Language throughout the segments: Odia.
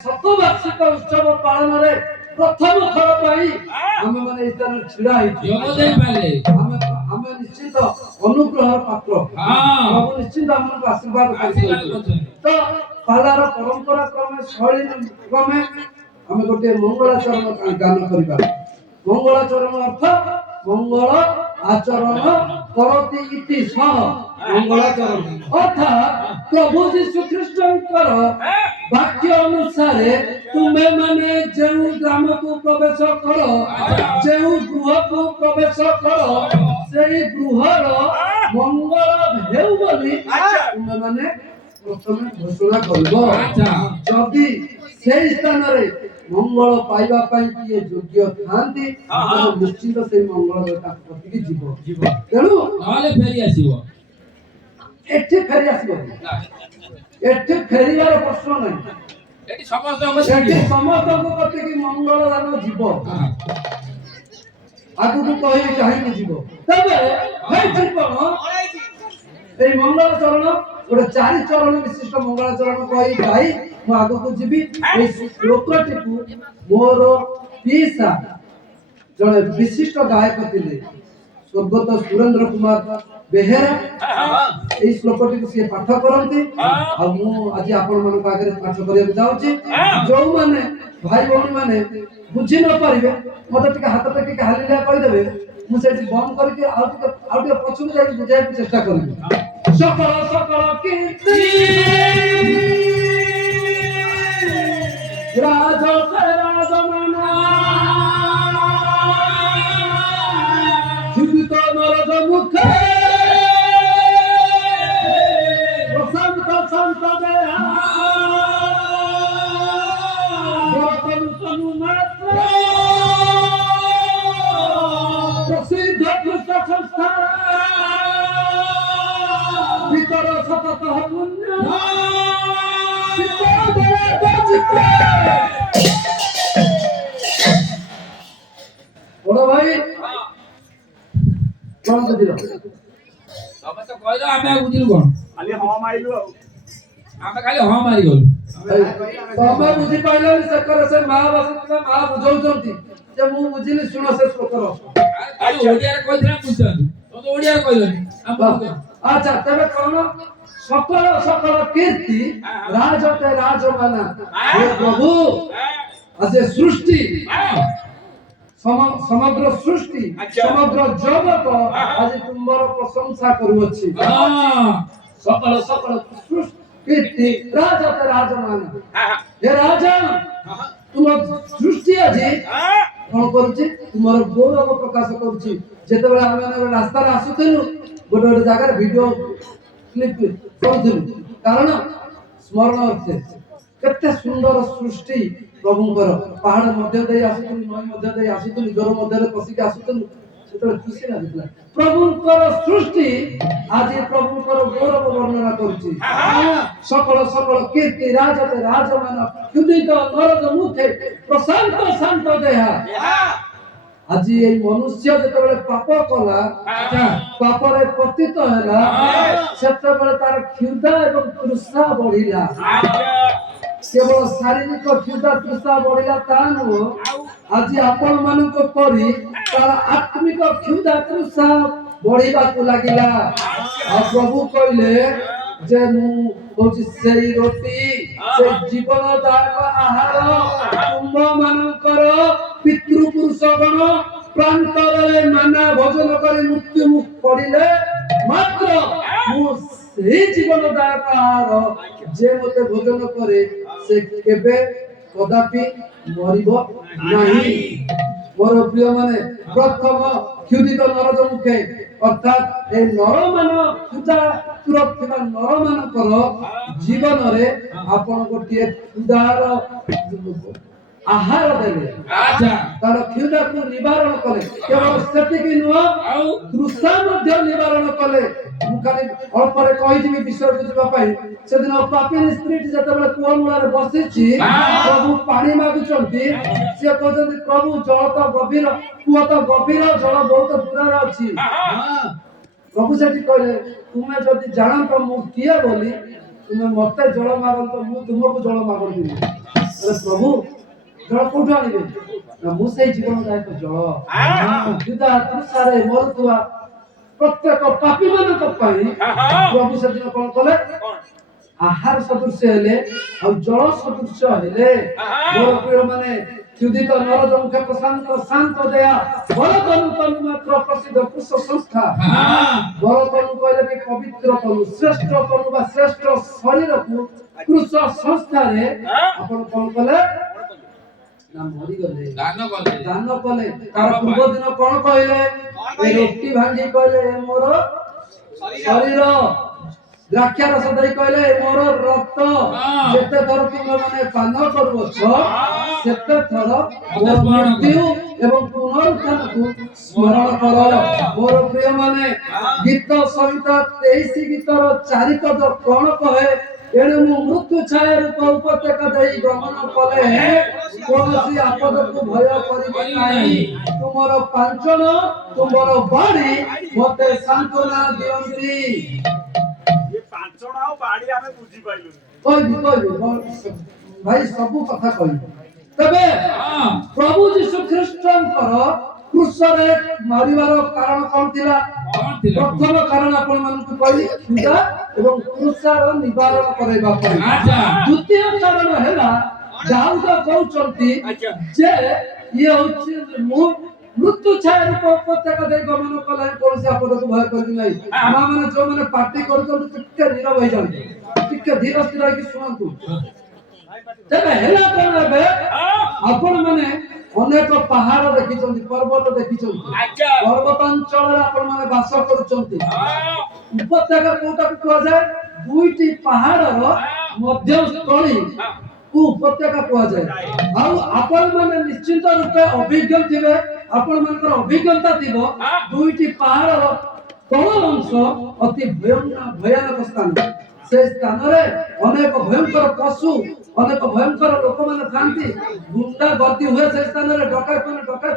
शतवार्षिक उत्सव पालन रे प्रथम थर पाई हम माने इतन छिड़ा है योगदेव पाले हम निश्चित अनुग्रह पात्र हां प्रभु निश्चित हमन को आशीर्वाद करछन तो पालार परंपरा क्रमे शैली क्रमे हम गोटे मंगलाचरण गान करिबा मंगलाचरण अर्थ मंगल आचरण करति इति सह मंगलाचरण अर्थात प्रभु यीशु ख्रीष्टंकर वाक्य अनुसार तुम्हें माने जेउ ग्राम को प्रवेश करो जेउ गृह को प्रवेश करो सेही गृहर मंगल हेउ बोली तुम्हें माने प्रथमे घोषणा करबो जदि सेही स्थान रे मंगल पाइबा पई किए योग्य थांती निश्चित से मंगल ता प्रति जीव तेणु नाले फेरी आसीबो एठी फेरी आसीबो एठी फेरिवार प्रश्न नै एठी समस्त को कते कि मंगल दान जीव आगु को कहि काहे जीव तबे हे जीवन ए मंगल चरण गोटे चारि चरण विशिष्ट मंगल चरण कहि गाई मु आगु को जीवी ए श्लोकटी को मोर पीसा जने विशिष्ट गायक थिले स्वर्गत सुरेंद्र कुमार बेहेरा ए श्लोकटी को से पाठ करंती आ मु आज आपण मन को आगे पाठ करिया जाउची जो माने भाई भौणी माने बुझी न परिबे मते टिके हाथ टेके हालिला कहि देबे मु सेठी बंद करके आउटे पछुक जाई बुझाय चेष्टा करबी सकल सकल कीर्ति राज राजमाना जीवित नरद मुखे प्रशांत संत दया गौतम तनु मात्र प्रसिद्ध कृष्ण संस्था भीतर सतत पुण्य बड़ा भाई कौन बुझिलो तबे तो कहलो आमे बुझिलु कोन खाली हम आइलु आमे खाली हां मारी गल तमे बुझी पाइलो से कर से महाभारत महा बुझौचंती जे मु बुझिली सुनो से श्लोकर खाली ओडिया रे कहथिला बुझछन तो ओडिया रे कहलनी हम अच्छा तबे कोन सकल सकल कीर्ति राजते राजमाना हे प्रभु अजे सृष्टि समग्र सृष्टि समग्र जगत आज तुम्हार प्रशंसा करूअछि सकल सकल कीर्ति राजते राजमाना हे राजा तुम सृष्टि आज कोन करूछि तुम्हार गौरव प्रकाश करूछि जेतेबेला आमे रास्ता रे आसुथिलु गोटे गोटे जगह वीडियो क्लिप करूथिलु कारण स्मरण अर्थे केते सुंदर सृष्टि प्रभुଙ୍କର पहाड़ मध्य देई आसुथिलु नई मध्य देई आसुथिलु जोर मध्य रे पसिक आसुथिलु सेतले खुशी लागितला प्रभुଙ୍କର सृष्टि आज प्रभुଙ୍କର गौरव वर्णना करूछि सकल सकल कीर्ति राजते राजमान क्षुदित नरद मुखे प्रशांत शांत देहा आज ये मनुष्य जेतेबेले पाप कला पाप रे पतित हैला सेतेबेले तार क्षुधा एवं तृष्णा बढ़िला केवल शारीरिक क्षुधा तृष्णा बढ़िला तानु आज आपण मानक परि तार आत्मिक क्षुधा तृष्णा बढ़िबा को लागिला आ प्रभु कहले जे मु होछि सेई रोटी से जीवन दायक आहार तुम मानकर पितृ पुरुष गण प्रांतरे नाना भोजन करे मृत्यु मुख पड़िले मात्र मु सेई जीवन दायक आहार जे मते भोजन करे से केबे कदापि मरिबो नाही मोर प्रिय माने प्रथम क्षुदित नरद मुखे अर्थात ए नर मान क्षुधा तुरथिबा नर मानकर जीवन रे आपण गोटिए क्षुधार आहार देले अच्छा तार क्षुधा को निवारण कले केवल सेतिकी नुह तृष्णा मध्य निवारण कले मु खाली अल्प रे कहि दिबी विषय बुझबा पई से दिन पापिन स्त्री जतबेले कुआ मूला रे बसिछि प्रभु पानी मागुचंती से कहजंती प्रभु जल तो गभीर कुआ तो गभीर जल बहुत दूर रे अछि प्रभु सेठी कहले तुमे जदि जानत मु किए बोली तुमे मते जल मागंत मु तुमको जल मागंती ପ୍ରଭୁ ଜଳ କୋଉଠୁ ଆଣିବେ ନା ମୁଁ ସେଇ ଜୀବନଦାୟକ ଜଳ ଯୁଦା ତୃଷାରେ ମରୁଥିବା ପ୍ରତ୍ୟେକ ପାପୀ ମାନଙ୍କ ପାଇଁ ପ୍ରଭୁ ସେଦିନ କଣ କଲେ ଆହାର ସଦୃଶ୍ୟ ହେଲେ ଆଉ ଜଳ ସଦୃଶ୍ୟ ହେଲେ ମୋର ପ୍ରିୟ ମାନେ କ୍ଷୁଧିତ ନରଜମୁଖ ପ୍ରଶାନ୍ତ ଶାନ୍ତ ଦୟା ବରତନୁ ତନୁ ମାତ୍ର ପ୍ରସିଦ୍ଧ କୃଷ ସଂସ୍ଥା ବରତନୁ କହିଲେ କି ପବିତ୍ର ତନୁ ଶ୍ରେଷ୍ଠ ତନୁ ବା ଶ୍ରେଷ୍ଠ ଶରୀରକୁ କୃଷ ସଂସ୍ଥାରେ ଆପଣ କଣ କଲେ ନା ମରିଗଲେ ଦାନ କଲେ ତାର ପୂର୍ବ ଦିନ କଣ କହିଲେ ଏ ରୁଟି ଭାଙ୍ଗି କହିଲେ ଏ ମୋର ଶରୀର ଦ୍ରାକ୍ଷା ରସ ଦେଇ କହିଲେ ମୋର ରକ୍ତ ଯେତେ ଥର ତୁମେ ମାନେ ପାନ କରୁଅଛ ସେତେ ଥର ମୋର ମୃତ୍ୟୁ ଏବଂ ପୁନରୁତ୍ଥାନକୁ ସ୍ମରଣ କର ମୋର ପ୍ରିୟ ମାନେ ଗୀତ ସଂହିତା 23 ଗୀତର 4 ପଦ କଣ କହେ ଏଣୁ ମୁଁ ମୃତ୍ୟୁ ଛାୟା ରୂପ ଉପତ୍ୟକା ଦେଇ ଗମନ କଲେ କୌଣସି ଆପଦକୁ ଭୟ କରିବି ନାହିଁ ତୁମର ପାଞ୍ଚଣ ତୁମର ବାଡ଼ି ମୋତେ ସାନ୍ତ୍ୱନା ଦିଅନ୍ତି କହିବି ଭାଇ ସବୁ କଥା କହିବି ତେବେ ପ୍ରଭୁ ଯୀଶୁ ଖ୍ରୀଷ୍ଟଙ୍କର କ୍ରୁଶରେ ମରିବାର କାରଣ କଣ ଥିଲା ପ୍ରଥମ କାରଣ ଆପଣ ମାନଙ୍କୁ କହିଲି କ୍ଷୁଧା ଏବଂ ତୃଷାର ନିବାରଣ କରାଇବା ପାଇଁ ଦ୍ୱିତୀୟ କାରଣ ହେଲା ଦାଉଦ କହୁଛନ୍ତି ଯେ ଇଏ ହଉଛି ମୁଁ ମୃତ୍ୟୁ ଛାୟା ରୂପ ଉପତ୍ୟକା ଦେଇ ଗମନ କଲେ କୌଣସି ଆପଦକୁ ଭୟ କରିବି ନାହିଁ ମା ମାନେ ଯୋଉମାନେ ପାର୍ଟି କରୁଛନ୍ତି ଟିକେ ନୀରବ ହେଇଯାନ୍ତି ଟିକେ ଧୀର ସ୍ଥିର ହେଇକି ଶୁଣନ୍ତୁ ତେବେ ହେଲା କଣ ଏବେ ଆପଣ ମାନେ ଅନେକ ପାହାଡ ଦେଖିଛନ୍ତି ପର୍ବତ ଦେଖିଛନ୍ତି ପର୍ବତାଞ୍ଚଳରେ ଆପଣ ମାନେ ବାସ କରୁଛନ୍ତି ଉପତ୍ୟକା କୋଉଟାକୁ କୁହାଯାଏ ଦୁଇଟି ପାହାଡର ମଧ୍ୟସ୍ଥଳୀ ଉପତ୍ୟକା କୁହାଯାଏ ଆଉ ଆପଣ ମାନେ ନିଶ୍ଚିତ ରୂପେ ଅଭିଜ୍ଞ ଥିବେ ଆପଣ ମାନଙ୍କର ଅଭିଜ୍ଞତା ଥିବ ଦୁଇଟି ପାହାଡର ତଳ ଅଂଶ ଅତି ଭୟାନକ ସ୍ଥାନ ସେ ସ୍ଥାନରେ ଅନେକ ଭୟଙ୍କର ପଶୁ ଅନେକ ଭୟଙ୍କର ଲୋକମାନେ ଥାନ୍ତି ଗୁଣ୍ଡା ଗର୍ଦ୍ଦି ହୁଏ ସେ ସ୍ଥାନରେ ଡକାୟତ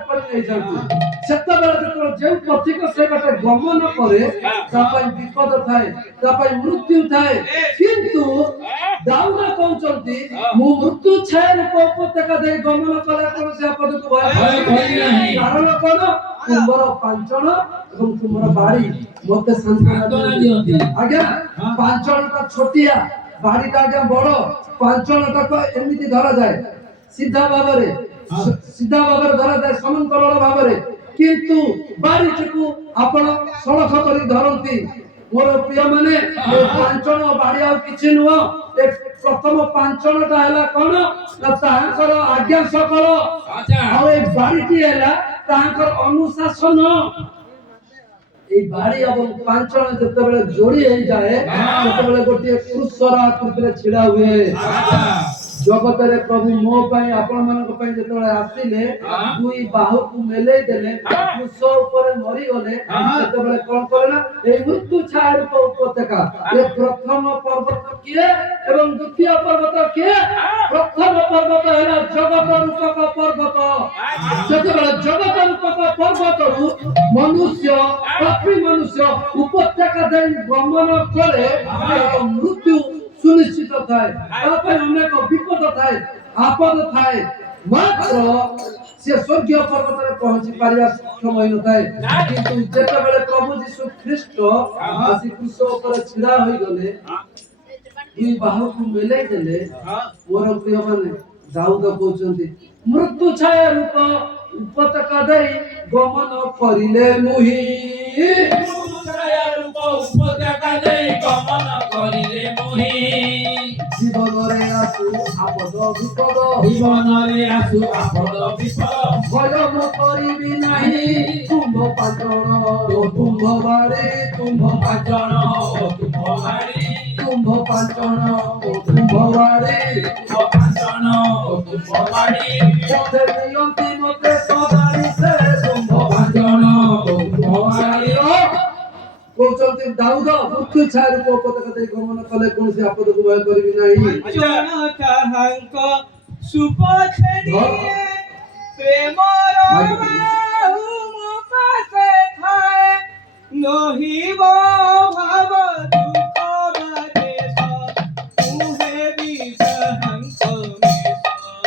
କରି ନେଇଯାନ୍ତି ସେତେବେଳେ ଯେତେବେଳେ ଯେଉଁ ପଥିକ ସେ ବାଟେ ଗମନ କରେ ତା ପାଇଁ ବିପଦ ଥାଏ ତା ପାଇଁ ମୃତ୍ୟୁ ଥାଏ କିନ୍ତୁ ଦାଉଦ କହୁଛନ୍ତି ମୁଁ ମୃତ୍ୟୁ ଛାୟା ରୂପ ଉପତ୍ୟକା ଦେଇ ଗମନ କଲେ କୌଣସି ଆପଦକୁ ଭୟ କରିବି ନାହିଁ କାରଣ କଣ ତୁମର ପାଞ୍ଚଣ ଏବଂ ତୁମର ବାଡ଼ି ମୋତେ ସାନ୍ତ୍ୱନା ଦିଅନ୍ତି ଆଜ୍ଞା ପାଞ୍ଚଣଟା ଛୋଟିଆ ବାଡ଼ିଟା ଆଜ୍ଞା ବଡ ପାଞ୍ଚଣଟାକୁ ଏମିତି ଧରାଯାଏ ସିଧା ଭାବରେ ଧରାଯାଏ ସମାନ୍ତରାଳ ଭାବରେ କିନ୍ତୁ ବାଡ଼ିଟିକୁ ଆପଣ ସଳଖ କରି ଧରନ୍ତି ମୋର ପ୍ରିୟ ମାନେ ଏ ପାଞ୍ଚଣ ବାଡ଼ି ଆଉ କିଛି ନୁହଁ ଏ ପ୍ରଥମ ପାଞ୍ଚଣଟା ହେଲା କଣ ନା ତାହାଙ୍କର ଆଜ୍ଞା ସକଳ ଆଉ ଏ ବାଡ଼ିଟି ହେଲା ତାହାଙ୍କର ଅନୁଶାସନ এই বাড়ি এবং পাঞ্চল যেତେବେଳେ ଯୋଡ଼ି ହେଇଯାଏ ସେତେବେଳେ ଗୋଟିଏ କ୍ରୁଶର ଆକୃତିରେ ଛିଡ଼ା ହୁଏ ଜଗତରେ ପ୍ରଭୁ ମୋ ପାଇଁ ଆପଣ ମାନଙ୍କ ପାଇଁ ଯେତେବେଳେ ଆସିଲେ ଦୁଇ ବାହୁକୁ ମେଲେଇ ଦେଲେ କ୍ରୁଶ ଉପରେ ମରିଗଲେ ସେତେବେଳେ କଣ କଲେ ନା এই ମୃତ୍ୟୁ ଛାୟା ରୂପ ଉପତ୍ୟକା ଏ ପ୍ରଥମ ପର୍ବତ କିଏ ଏବଂ ଦ୍ୱିତୀୟ ପର୍ବତ କିଏ ପ୍ରଥମ ପର୍ବତ ହେଲା ଜଗତ ରୂପକ ପର୍ବତ ଯେତେବେଳେ ଜଗତ ରୂପକ ପର୍ବତରୁ ମନୁଷ୍ୟ ପାପୀ ମନୁଷ୍ୟ ଉପତ୍ୟକା ଦେଇ ଗମନ କରେ ମୃତ୍ୟୁ ସୁନିଶ୍ଚିତ ଥାଏ ତା ପାଇଁ ଅନେକ ବିପଦ ଥାଏ ଆପଦ ଥାଏ ମାତ୍ର ସେ ସ୍ୱର୍ଗୀୟ ପର୍ବତରେ ପହଞ୍ଚି ପାରିବା ସକ୍ଷମ ହୋଇନଥାଏ କିନ୍ତୁ ଯେତେବେଳେ ପ୍ରଭୁ ଯୀଶୁ ଖ୍ରୀଷ୍ଟ ଆସି କ୍ରୁଶ ଉପରେ ଛିଡ଼ା ହୋଇଗଲେ ଦୁଇ ବାହୁକୁ ମେଲେଇ ଦେଲେ ମୋର ପ୍ରିୟ ମାନେ ଦାଉଦ କହୁଛନ୍ତି ମୃତ୍ୟୁ ଛାୟା ରୂପ ଉପତ୍ୟକା ଦେଇ ଗମନ କରିଲେ ମୁହିଁ জীবনরে আসু আপদ বিপদ ভয় মু করিবি নাহি তুম্ভ পাচন ও তুম্ভ বাড়ি তুম্ভ পাচন ও তুম্ভ বাড়ি পথে নিয়ন্তি মতে সদারি সে তুম্ভ পাচন ও তুম্ভ বাড়ি কৌশলটি দাউদ মৃত্যু ছায়া রূপ উপত্যকা দেই গমন কলে কৌଣସି ଆପଦକୁ ଭୟ କରିବି ନାହିଁ তাহাঙ্ক সুপথে প্রেমর বাহু ମୋ ପାଖେ ଥାଏ নহিব ভাব দুঃখ বাদেশ মুহে বিষ হাঙ্ক মেষ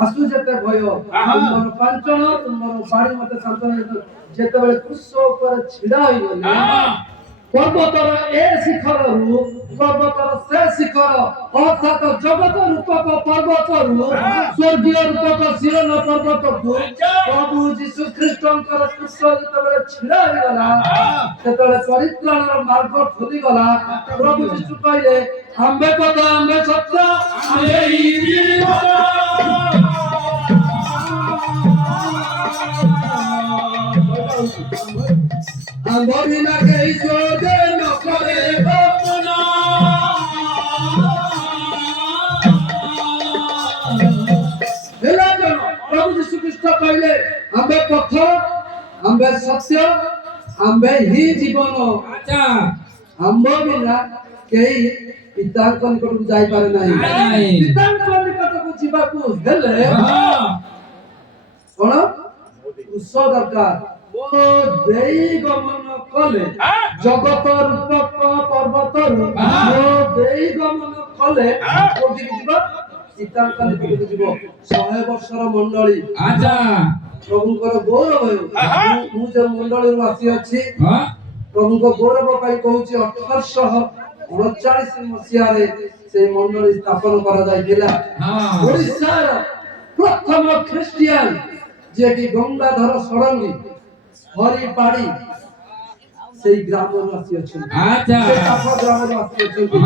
आसु जेते भय तुमर पांचन तुमर बाड़ी मते शांतन जेतेबेले क्रुश ऊपर छिड़ा होई गले पर्वतर ए शिखर रु पर्वतर से शिखर अर्थात जगत रूपक पर्वत रु स्वर्गीय रूपक शिरोन पर्वत को प्रभु यीशु ख्रीष्टंकर क्रुश जेतेबेले छिड़ा होई गला सेतेबेले परित्राणर मार्ग खुली गला प्रभु यीशु कहले आंबे पद आंबे सत्य आंबे जीवन आंबो बिना कहीं सोचे न करे बपना हेला जन प्रभु यीशु ख्रीष्ट कहले आंबे पथ आंबे सत्य आंबे ही जीवन अच्छा आंबो बिना कहीं पिताଙ୍କ ନିକଟକୁ ଯାଇ ପାରେ ନାହିଁ ପିତାଙ୍କ ନିକଟକୁ ଯିବାକୁ ହେଲେ କଣ ଉଷ ଦରକାର ଓ ଦେଇ ଗମନ କଲେ ଜଗତ ରୂପକ ପର୍ବତରୁ ଓ ଦେଇ ଗମନ କଲେ କୋଉଠିକି ଯିବ ପିତାଙ୍କ ନିକଟକୁ ଯିବ 100 ବର୍ଷର ମଣ୍ଡଳୀ ଆଚ୍ଛା ପ୍ରଭୁଙ୍କର ଗୌରବ ମୁଁ ଯେ ମଣ୍ଡଳୀରୁ ଆସିଅଛି ପ୍ରଭୁଙ୍କ ଗୌରବ ପାଇଁ କହୁଛି 1839 ମସିହାରେ সেই ମଣ୍ଡଳୀ ସ୍ଥାପନ କରାଯାଇଥିଲା ଓଡ଼ିଶାର ପ୍ରଥମ ଖ୍ରୀଷ୍ଟିଆନ ଯେ କି ଗଙ୍ଗାଧର ଷଡ଼ଙ୍ଗୀ ହରିପାଡ଼ି সেই ଗ୍ରାମରୁ ଆସିଅଛନ୍ତି ଆଚ୍ଛା ସେ ପାଖ ଗ୍ରାମରୁ ଆସିଅଛନ୍ତି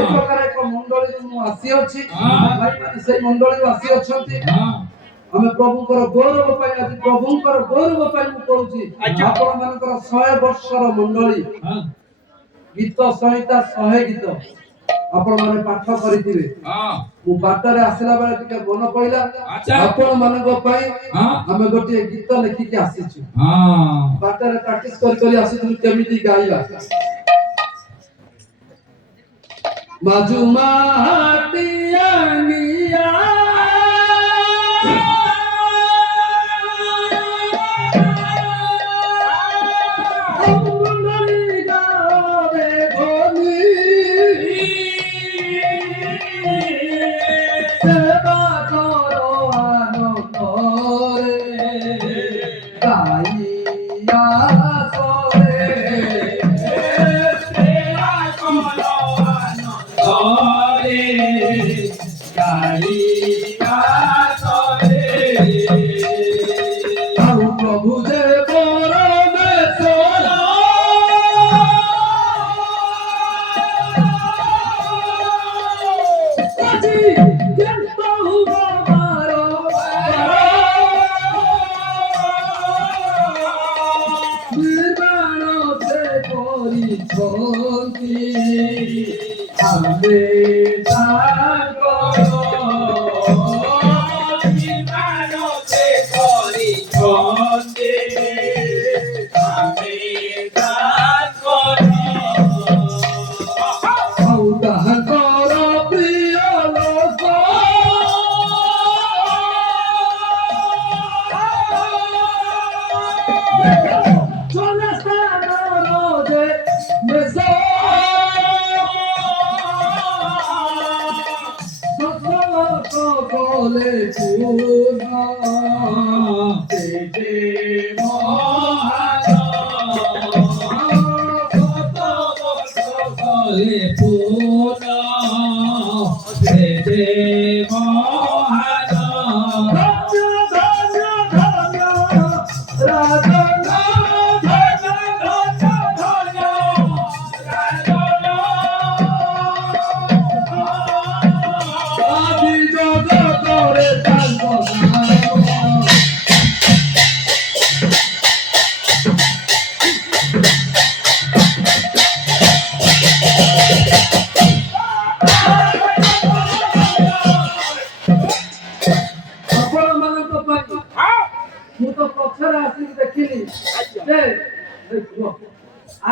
এই ପ୍ରକାର ଏକ ମଣ୍ଡଳୀରୁ ମୁଁ ଆସିଅଛି ଭାଇମାନେ ସେଇ ମଣ୍ଡଳୀରୁ ଆସିଅଛନ୍ତି ଆମେ ପ୍ରଭୁଙ୍କର ଗୌରବ ପାଇଁ ଆଜି ପ୍ରଭୁଙ୍କର ଗୌରବ ପାଇଁ ମୁଁ କହୁଛି ଆପଣମାନଙ୍କର 100 ବର୍ଷର ମଣ୍ଡଳୀ ଗୀତ ସଂହିତା 100 ଗୀତ ଆପଣ ମାନେ ପାଠ କରିଥିବେ ମୁଁ ବାଟରେ ଆସିଲା ବେଳେ ଟିକେ ମନ ପଇଲା ଆପଣ ମାନଙ୍କ ପାଇଁ ଆମେ ଗୋଟିଏ ଗୀତ ଲେଖିକି ଆସିଛୁ ବାଟରେ ପ୍ରାକ୍ଟିସ କରି ଆସିଥିଲୁ କେମିତି ଗାଇବା ମାଜୁ ମାଟିଆନିଆ प्रभु जे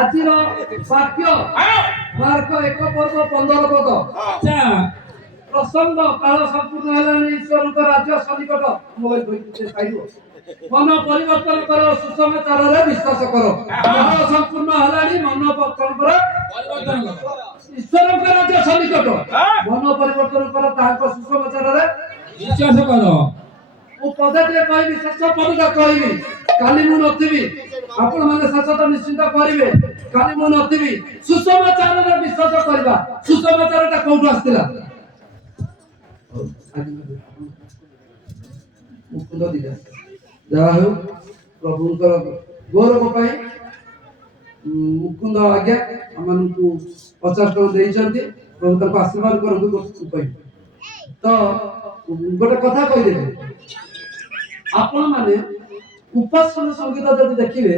आजिर वाक्य मार्क 1 पर्व 15 पद अच्छा प्रसंग काल संपूर्ण हेलानी ईश्वर को राज्य सनिकट मोबाइल होइते खाइबो मन परिवर्तन करो सुसमाचार रे विश्वास करो काल संपूर्ण हेलानी मन परिवर्तन करो ईश्वर को राज्य सनिकट मन परिवर्तन करो ताको सुसमाचार रे विश्वास करो ପଦଟେ କହିବି ଶେଷ ପଦଟା କହିବି କାଲି ମୁଁ ନଥିବି ଆପଣ ମାନେ ଶେଷଟା ନିଶ୍ଚିନ୍ତ କରିବେ କାଲି ମୁଁ ନଥିବି ସୁସମାଚାରରେ ବିଶ୍ୱାସ କରିବା ସୁସମାଚାରଟା କୋଉଠୁ ଆସିଥିଲା ମୁକୁନ୍ଦ ଦିଗା ଯାହା ହେଉ ପ୍ରଭୁଙ୍କର ଗୌରବ ପାଇଁ ମୁକୁନ୍ଦ ଆଜ୍ଞା ଆମମାନଙ୍କୁ 50 ଟଙ୍କା ଦେଇଛନ୍ତି ପ୍ରଭୁ ତାଙ୍କୁ ଆଶୀର୍ବାଦ କରନ୍ତୁ ଉପାୟ ତ ଗୋଟେ କଥା କହିଦେବି ଆପଣ ମାନେ ଉପାସନା ସଙ୍ଗୀତ ଯଦି ଦେଖିବେ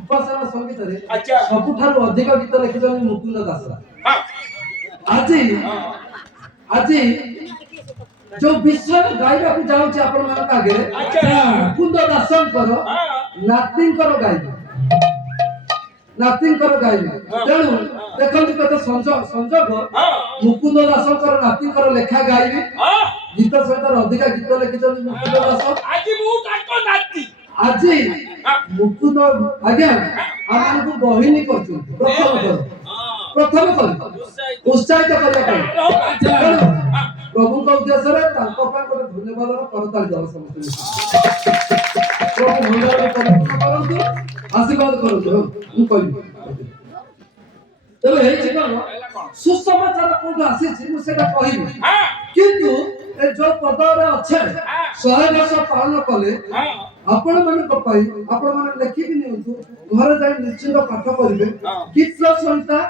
ଉପାସନା ସଙ୍ଗୀତରେ ସବୁଠାରୁ ଅଧିକ ଗୀତ ଲେଖିଛନ୍ତି ମୁକୁନ୍ଦ ଦାସ ଆଜି ଆଜି जो विषय गाइबाकू जाउची आपण मानक आगे मुकुंद दासंकर नातिंकर गाइबे तेणु देखंतु कते संजोग मुकुंद दासंकर नातिंकर लेखा गाइबे गीत सहित अधिक गीत लिखिछन मुकुंद दास আজি মু তাଙ୍କ নাতি আজি मुकुंद आज्ञा आमानकू बहिनी करछन प्रथम कर उत्साहित करिया ପାଇଁ प्रभु का उद्देश्य रे तांको पर गोटे धन्यवाद रो करताल जाव समस्त प्रभु भंडार को परिपूर्ण करंतु आशीर्वाद करंतु मु कहबी तबे हे जीवन सुसमाचार कोड आसी मु सेटा कहबी किंतु ए जो पद रे अच्छे 100 वर्ष पालन कले आपण मन को पाई आपण मन लेखि कि नियंतु घर जाई निश्चित पाठ करिवे गीत संहिता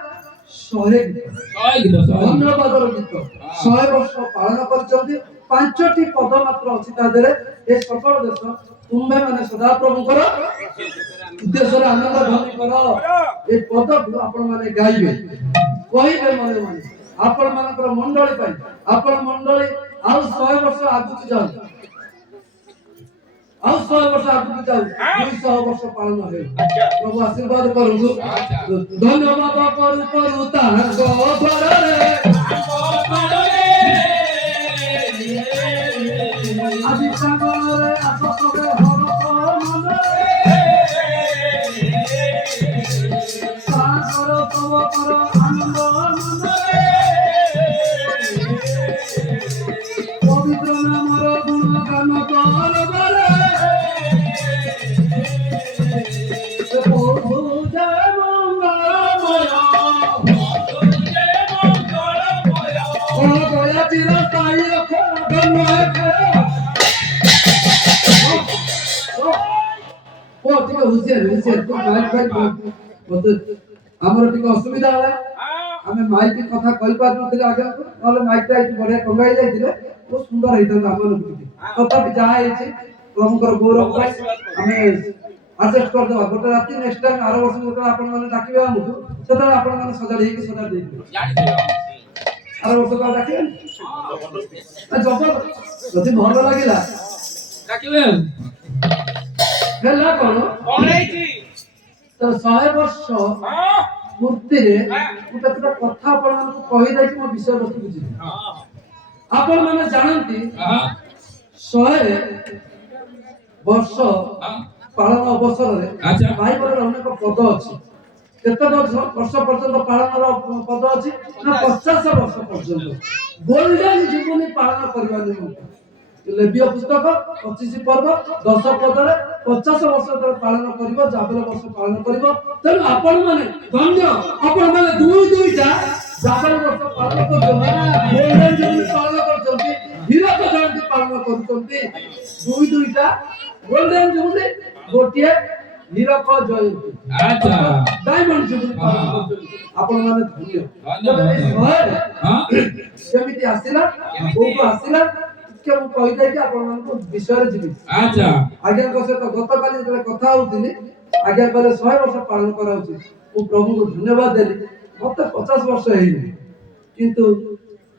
100 गीत धन्यवादर गीत 100 वर्ष पालन करछन्ती 5टी पद मात्र अछि ता देरे ए सकल देश तुम्बे माने सदा प्रभु कर उद्देश्य आनंद ध्वनि कर ए पद आपण माने गाइबे कहिबे मने मने आपण मानकर मंडली पाई आपण मंडली आउ 100 वर्ष आगु जाऊ आउ 100 वर्ष आगु जाऊ 200 वर्ष पालन हे प्रभु आशीर्वाद करु धन्यवाद करू तांको द्वारे आदि सागरे आसोके हरक मने सागर तव कर आनंद मने पवित्र नामर गुण गान करबारे प्रभु जय मंगलमय दया चिरस्थायी रखे टिके हुसियार तू माइक मते हमर टिके असुविधा होला हमें माइक कथा कहि पार नथिले आगे नले माइक टा इति बढिया टंगाई जाइतिले बहुत सुंदर हेतन हमर तथापि जा हेछि प्रभुकर गौरव पाई हमें एडजस्ट कर देबा गोटे राति नेक्स्ट टाइम आरो वर्ष गोटे आपण माने डाकिबे हमकु सेता आपण माने सजाडी हेकि सजा देबे आरो वर्ष का डाकिबे जबर जति भलो लागिला ডাকিবে हेला कोन कोनैछि तो 100 वर्ष मूर्ति रे गोटे गोटे कथा आपण मानकु कहि दै कि मो विषय वस्तु बुझी आपण माने जानंती 100 वर्ष पालन अवसर रे बाइबल रे अनेक पद अछि केते वर्ष पर्यंत पालन पद अछि ना 50 वर्ष पर्यंत गोल्डन जुबली पालन करबा निमंत्रण लेबिया पुस्तक 25 पर्व 10 पदरे 50 वर्ष तक पालन करिवो जाबेल वर्ष पालन करिवो तेनु आपण माने धन्य आपण माने दुईटा जाबेल वर्ष पालन करछो गोल्डन जुबली पालन करछोंती हीरक जयंती पालन करछोंती दुईटा गोल्डन जुबली गोटिए हीरक जयंती अच्छा डायमंड जुबली पालन करछोंती आपण माने धन्य केमिति आसिला कोको आसिला के मु कहि दे कि आपण मन को विषय जीवी अच्छा आज्ञा को से तो गत काली जरे कथा होतिनी आज्ञा करे 100 वर्ष पालन कराउची मु प्रभु को धन्यवाद देली मते 50 वर्ष हेई किंतु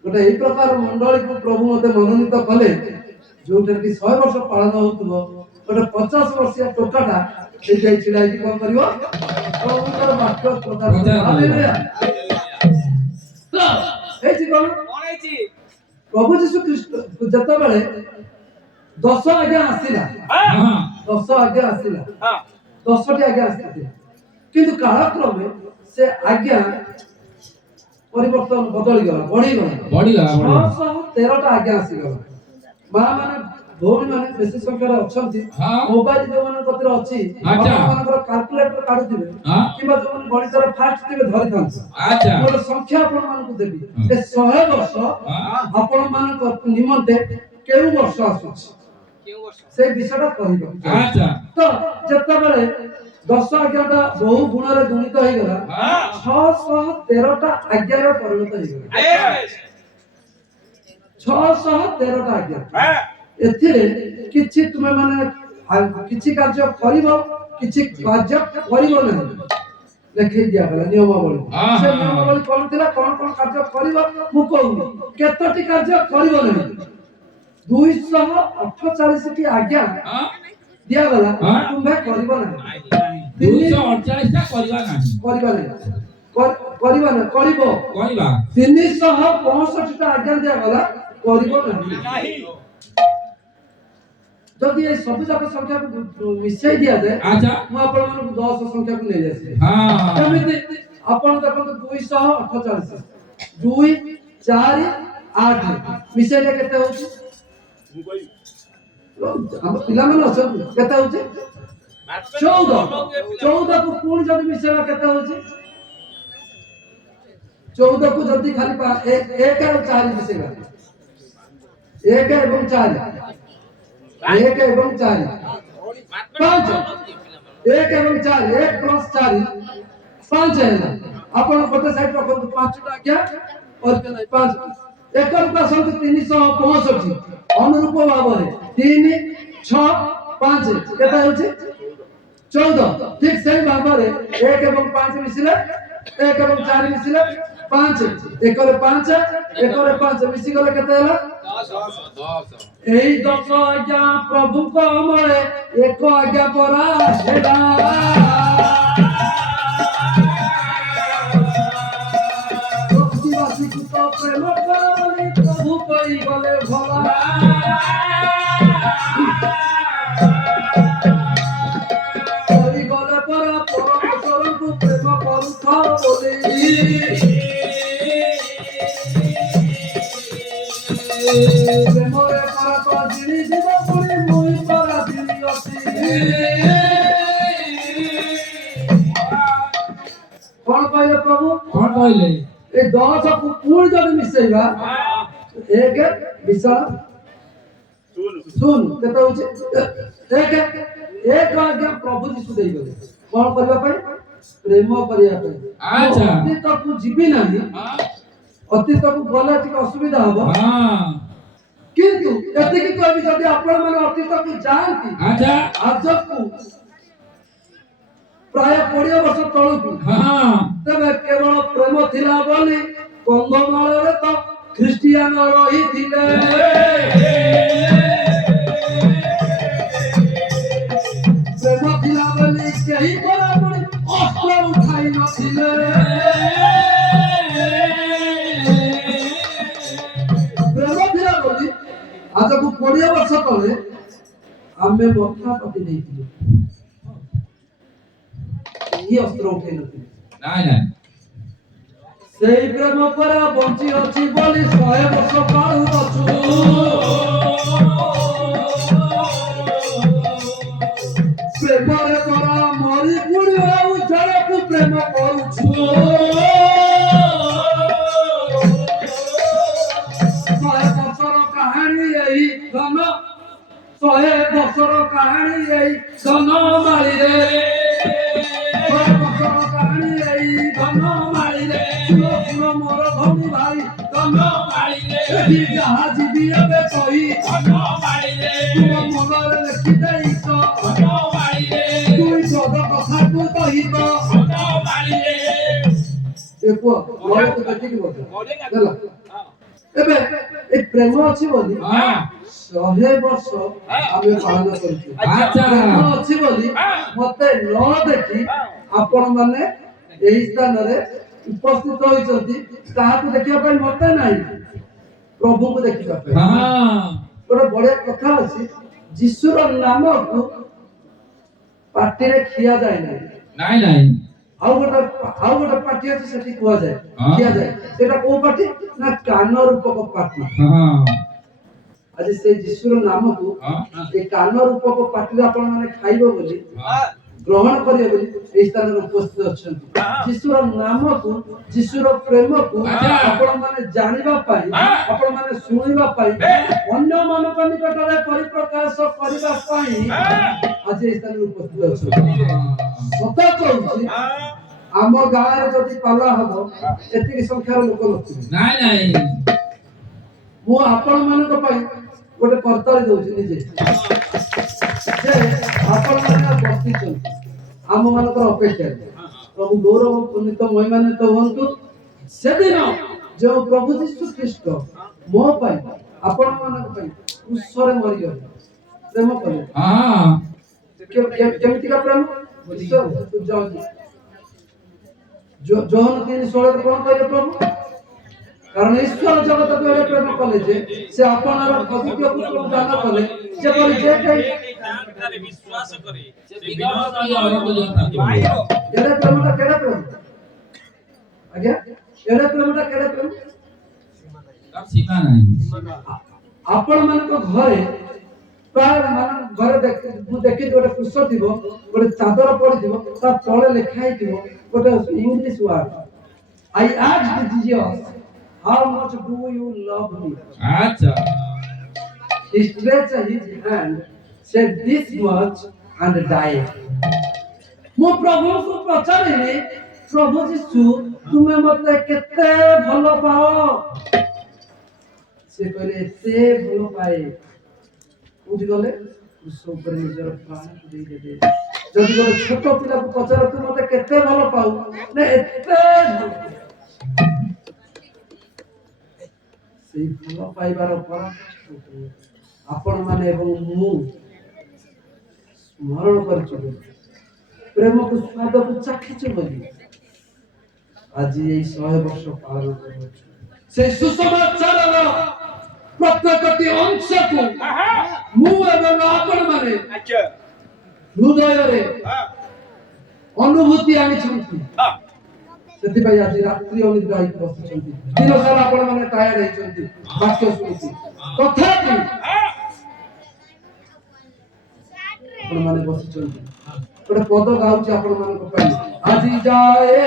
गोटे ए प्रकार मंडली को प्रभु मते मनोनीत कले जोटर कि 100 वर्ष पालन होतबो गोटे 50 वर्षीय टोकाटा से जाई छिलाई कि कोन करिवो प्रभुकर वाक्य प्रचार हालेलुया तो ए जीवन कोनैछि प्रभु यीशु ख्रीष्ट जत बेले 10 आज्ञा आसिला 10 आज्ञा आसिला 10 टी आज्ञा आसिला किंतु कालक्रमे से आज्ञा परिवर्तन बदली गला बढ़ी गला 613 टा आज्ञा आसी गला मां माने ଭଉଣୀ ମାନେ ବେଶୀ ସଂଖ୍ୟାରେ ଅଛନ୍ତି ହଁ। ମୋବାଇଲ ଯୋଉମାନଙ୍କ କତିରେ ଅଛି ଆଚ୍ଛା। ଆପଣମାନଙ୍କର କାଲକୁଲେଟର କାଢୁଥିବେ ହଁ। କିମ୍ବା ଯୋଉମାନେ ଗଣିତର ଫାଷ୍ଟ ଥିବେ ଧରିଥାନ୍ତି ଆଚ୍ଛା। ମୁଁ ଗୋଟେ ସଂଖ୍ୟା ଆପଣମାନଙ୍କୁ ଦେବି ହଁ। ଏ 100 ବର୍ଷ ହଁ। ଆପଣମାନଙ୍କ ନିମନ୍ତେ କେଉଁ ବର୍ଷ ଆସୁଛି କେଉଁ ବର୍ଷ? ସେଇ ବିଷୟଟା କହିବ ଆଚ୍ଛା। ତ ଯେତେବେଳେ 10 ଆଜ୍ଞାଟା ବହୁ ଗୁଣରେ ଗୁଣିତ ହେଇଗଲା ହଁ। 613ଟା ଆଜ୍ଞାରେ ପରିଣତ ହେଇଗଲା। ବେଶ। 613ଟା ଆଜ୍ଞା ଏଥିରେ କିଛି ତୁମେ ମାନେ କିଛି କାର୍ଯ୍ୟ କରିବ କିଛି କାର୍ଯ୍ୟ କରିବ ନାହିଁ ଲେଖି ଦିଆଗଲା ନିୟମାବଳୀ। ସେ ନିୟମାବଳୀ କଣ ଥିଲା କଣ କଣ କାର୍ଯ୍ୟ କରିବ ମୁଁ କହୁନି କେତୋଟି କାର୍ଯ୍ୟ କରିବ ନାହିଁ 248 ଟି ଆଜ୍ଞା ହଁ। ଦିଆଗଲା ହଁ। ତୁମେ କରିବ ନାହିଁ 248ଟା କରିବା ନାହିଁ। କରିବା ନାହିଁ କରିବା ନାହିଁ କରିବ କରିବା 365ଟା ଆଜ୍ଞା ଦିଆଗଲା କରିବ ନାହିଁ। ନାହିଁ। ଯଦି ଏ ସବୁ ଯାକ ସଂଖ୍ୟାକୁ ମିଶାଇ ଦିଆଯାଏ ଆଚ୍ଛା। ମୁଁ ଆପଣମାନଙ୍କୁ 10 ସଂଖ୍ୟାକୁ ନେଇ ଆସିବି ହଁ। କେମିତି ଆପଣ ଦେଖନ୍ତୁ 248 2 4 8 ମିଶାଇଲେ କେତେ ହଉଛି ଆମ ପିଲାମାନେ ଅଛନ୍ତି କେତେ ହଉଛି 14 କୁ ପୁଣି ଯଦି ମିଶାଇବା କେତେ ହଉଛି 14 କୁ ଯଦି ଖାଲି 1 ଆଉ 4 ମିଶାଇବା 1 ଏବଂ 4 1 ଏବଂ 4 5 1 ଏବଂ 4 1 ପ୍ଲସ୍ 4 5 ହେଲା ଆପଣ ଗୋଟେ ସାଇଡ ରଖନ୍ତୁ 5ଟା ଆଜ୍ଞା କରିବେ ନାହିଁ 5 ଏକରୁ ଆସନ୍ତୁ 365 ଅନୁରୂପ ଭାବରେ 3 6 5 କେତେ ହେଉଛି 14 ଠିକ ସେଇ ଭାବରେ 1 ଏବଂ 5 ମିଶିଲେ 1 ଏବଂ 4 ମିଶିଲେ 5 ଏକରେ 5 ଏକରେ 5 ମିଶି ଗଲେ କେତେ ହେଲା 10। এই 10 আজ্ঞা প্রভুଙ୍କ অমরে এক আজ্ঞা পরা হেলা ভক্তিবাসীକୁ ତ ପ୍ରେମ କରନି ପ୍ରଭୁ କହି ଗଲେ ଭଲା କହି ଗଲେ ପରା ପରମେଶ୍ୱରଙ୍କୁ ପ୍ରେମ କରୁଥାଅ ବୋଲି ପ୍ରେମରେ ପରା ତ ଜିଣି ଯିବ ପୁଣି ମୁଇଁ ପରା ଜିଣି ଅଛି କଣ କହିଲେ ପ୍ରଭୁ କଣ କହିଲେ? ଏ 10 କୁ ପୁଣି ଯଦି ମିଶେଇବା 1 ମିଶାଣ ଶୂନ କେତେ ହଉଛି 1 ଆଜ୍ଞା ପ୍ରଭୁ ଯୀଶୁ ଦେଇଗଲେ କଣ କରିବା ପାଇଁ ପ୍ରେମ କରିବା ପାଇଁ ଆଚ୍ଛା। ଅତୀତକୁ ଯିବି ନାହିଁ ହଁ। ଅତୀତକୁ ଗଲେ ଟିକେ ଅସୁବିଧା ହବ ହଁ। କିନ୍ତୁ ଏତିକି କହିବି ଯଦି ଆପଣ ମାନେ ଅତୀତକୁ ଯାଆନ୍ତି ଆଚ୍ଛା। ଆଜକୁ ପ୍ରାୟ 20 ବର୍ଷ ତଳକୁ ହଁ। ତେବେ କେବଳ ପ୍ରେମ ଥିଲା ବୋଲି କନ୍ଧମାଳରେ ତ ଖ୍ରୀଷ୍ଟିଆନ ରହିଥିଲେ ପ୍ରେମ ଥିଲା ବୋଲି କେହି ପରାପରି ଅସ୍ତ୍ର ଉଠାଇ ନଥିଲେ ପ୍ରେମ ଥିଲା ବୋଲି ଆଜକୁ 20 ବର୍ଷ ତଳେ ଆମେ ମଥା ପତି ଦେଇଥିଲୁ ଏହି ଅସ୍ତ୍ର ଉଠେଇ ନଥିଲେ ନାଇଁ ନାଇଁ। ସେଇ ପ୍ରେମ ପରା ବଞ୍ଚି ଅଛି ବୋଲି 100 ବର୍ଷ ପାଳୁଅଛୁ ପ୍ରେମରେ ପରା ମରି ପୁଣି ଆଉ ଜଣକୁ ପ୍ରେମ କରୁଛୁ 100 ବର୍ଷର କାହାଣୀ ଏଇ ଧନ 100 ବର୍ଷର କାହାଣୀ ଏଇ ଧନମାଳିରେ 100 ବର୍ଷର କାହାଣୀ ଏଇ ଧନମାଳିରେ ଶୁଣ ମୋର ଭଉଣୀ ଭାଇ ଧନମାଳିରେ ଏଠି ଯାହା ଯିବି ଏବେ କହି ଧନମାଳିରେ ତୁମ ମନରେ ଲେଖି ଦେଇଛ ଧନମାଳିରେ ଦୁଇ ପଦ କଥାକୁ କହିବ ଧନମାଳିରେ ଏ ପୁଅ ଘରକୁ ଦେଖିକି ବସ ହେଲା ଏବେ ଏ ପ୍ରେମ ଅଛି ବୋଲି ହଁ। 100 ବର୍ଷ ଆମେ ପାଳନ କରୁଛୁ ଆଚ୍ଛା। ପ୍ରେମ ଅଛି ବୋଲି ମତେ ନ ଦେଖି ଆପଣ ମାନେ ଏହି ସ୍ଥାନରେ ଉପସ୍ଥିତ ହୋଇଛନ୍ତି ତାହାକୁ ଦେଖିବା ପାଇଁ ମତେ ନାହିଁ ପ୍ରଭୁଙ୍କୁ ଦେଖିବା ପାଇଁ ହଁ। ଗୋଟେ ବଢିଆ କଥା ଅଛି ଯୀଶୁର ନାମକୁ ପାଟିରେ ଖିଆ ଯାଏ ନାହିଁ ନାଇଁ ନାଇଁ। ଆଉ ଗୋଟେ ପାଟି ଅଛି ସେଠି କୁହାଯାଏ ହଁ। ଖିଆଯାଏ ସେଟା କୋଉ ପାଟି ନା କାନ ରୂପକ ପାଟି ହଁ। ଆଜି ସେଇ ଯୀଶୁର ନାମକୁ ହଁ ଏ କାନ ରୂପକ ପାଟିରେ ଆପଣ ମାନେ ଖାଇବ ବୋଲି ହଁ ଗ୍ରହଣ କରିବେ ବୋଲି ଏହି ସ୍ଥାନରେ ଉପସ୍ଥିତ ଅଛନ୍ତି। ଯୀଶୁର ନାମକୁ ଯୀଶୁର ପ୍ରେମକୁ ଆଚ୍ଛା। ଆପଣ ମାନେ ଜାଣିବା ପାଇଁ ଆପଣ ମାନେ ଶୁଣିବା ପାଇଁ ଅନ୍ୟ ମାନଙ୍କ ନିକଟରେ ପରିପ୍ରକାଶ କରିବା ପାଇଁ ଆଜି ଏହି ସ୍ଥାନରେ ଉପସ୍ଥିତ ଅଛନ୍ତି। ସତ କହୁଛି ଆମ ଗାଁରେ ଯଦି ପାଲା ହବ ଏତିକି ସଂଖ୍ୟାର ଲୋକ ନଥିବେ। ନାଇଁ ନାଇଁ ମୁଁ ଆପଣ ମାନଙ୍କ ପାଇଁ ଗୋଟେ କର୍ତ୍ତବ୍ୟ ଦଉଛି ନିଜେ ଯେ ଆପଣ ମାନେ ବସିଛନ୍ତି ଆମ ମାନଙ୍କର ଅପେକ୍ଷାରେ ପ୍ରଭୁ ଗୌରବ ପୁନିତ ମହିମାନ୍ବିତ ହୁଅନ୍ତୁ। ସେଦିନ ଯେଉଁ ପ୍ରଭୁ ଯୀଶୁ ଖ୍ରୀଷ୍ଟ ମୋ ପାଇଁ ଆପଣ ମାନଙ୍କ ପାଇଁ କ୍ରୁଶରେ ମରିଗଲେ ପ୍ରେମ କଲେ ହଁ କେମିତିକା ପ୍ରେମ ଯୋହନ 3:16 କଣ କହିଲେ ପ୍ରଭୁ? କାରଣ ଈଶ୍ୱର ଜଗତକୁ ଏଡ଼େ ପ୍ରେମ କଲେ ଯେ ସେ ଆପଣର ଅଦ୍ୱିତୀୟ ପୁତ୍ରକୁ ଦାନ କଲେ ଯେପରି ଯେ କେହି ତାଙ୍କଠାରେ ବିଶ୍ୱାସ କରେ ସେ ବିନଷ୍ଟ ହୋଇ ଅରଣ୍ୟ ଯାଉଥାନ୍ତୁ। କେଡ଼େ ପ୍ରେମଟା କେଡ଼େ ପ୍ରେମ ଆଜ୍ଞା କେଡ଼େ ପ୍ରେମଟା କେଡ଼େ ପ୍ରେମ ତାର ସୀମା ନାହିଁ। ଆପଣ ମାନଙ୍କ ଘରେ ପ୍ରାୟ ଘରେ ମୁଁ ଦେଖିଛି ଗୋଟେ କୃଷ ଥିବ ଗୋଟେ ଚାଦର ପଡିଥିବ ତା ତଳେ ଲେଖା ହେଇଥିବ ଗୋଟେ English word I asked Jesus how much do you love me? ଆଚ୍ଛା He stretched his hand, said this much and died. ମୁଁ ପ୍ରଭୁଙ୍କୁ ପଚାରିଲି ପ୍ରଭୁ ଯୀଶୁ ତୁମେ ମତେ କେତେ ଭଲ ପାଅ? ସେ କହିଲେ ଏତେ ଭଲ ପାଏ କୋଉଠି ଗଲେ କୃଷ ଉପରେ ନିଜର ପ୍ରାଣକୁ ଦେଇଦେଲେ। ଯଦି ଗୋଟେ ଛୋଟ ପିଲାକୁ ପଚାର ତୁ ମତେ କେତେ ଭଲ ପାଉ ନା ଏତେ ଭଲ। ସେଇ ଭଲ ପାଇବାର ପରାକାଷ୍ଠା ଆପଣ ମାନେ ଏବଂ ମୁଁ ସ୍ମରଣ କରିଛୁ ବୋଲି ପ୍ରେମକୁ ସ୍ୱାଦକୁ ଚାଖିଛୁ ବୋଲି ଆଜି ଏଇ 100 ବର୍ଷ ପାଳନ କରୁଛୁ। ସେଇ ସୁସମାଚାରର ପ୍ରତ୍ୟେକଟି ଅଂଶକୁ ମୁଁ ଏବଂ ଆପଣ ମାନେ ହୃଦୟରେ ଅନୁଭୂତି ଆଣିଛନ୍ତି। ସେଥିପାଇଁ ଆଜି ରାତ୍ରି ଅନିଦ୍ରା ହେଇକି ବସିଛନ୍ତି। ଦିନ ସାରା ଆପଣ ମାନେ ଟାୟାର୍ଡ ହେଇଛନ୍ତି ବାକ୍ୟ ଶୁଣିକି ତଥାପି ଆପଣ ମାନେ ବସିଛନ୍ତି। ଗୋଟେ ପଦ ଗାଉଛି ଆପଣ ମାନଙ୍କ ପାଇଁ ଆଜି ଯାଏ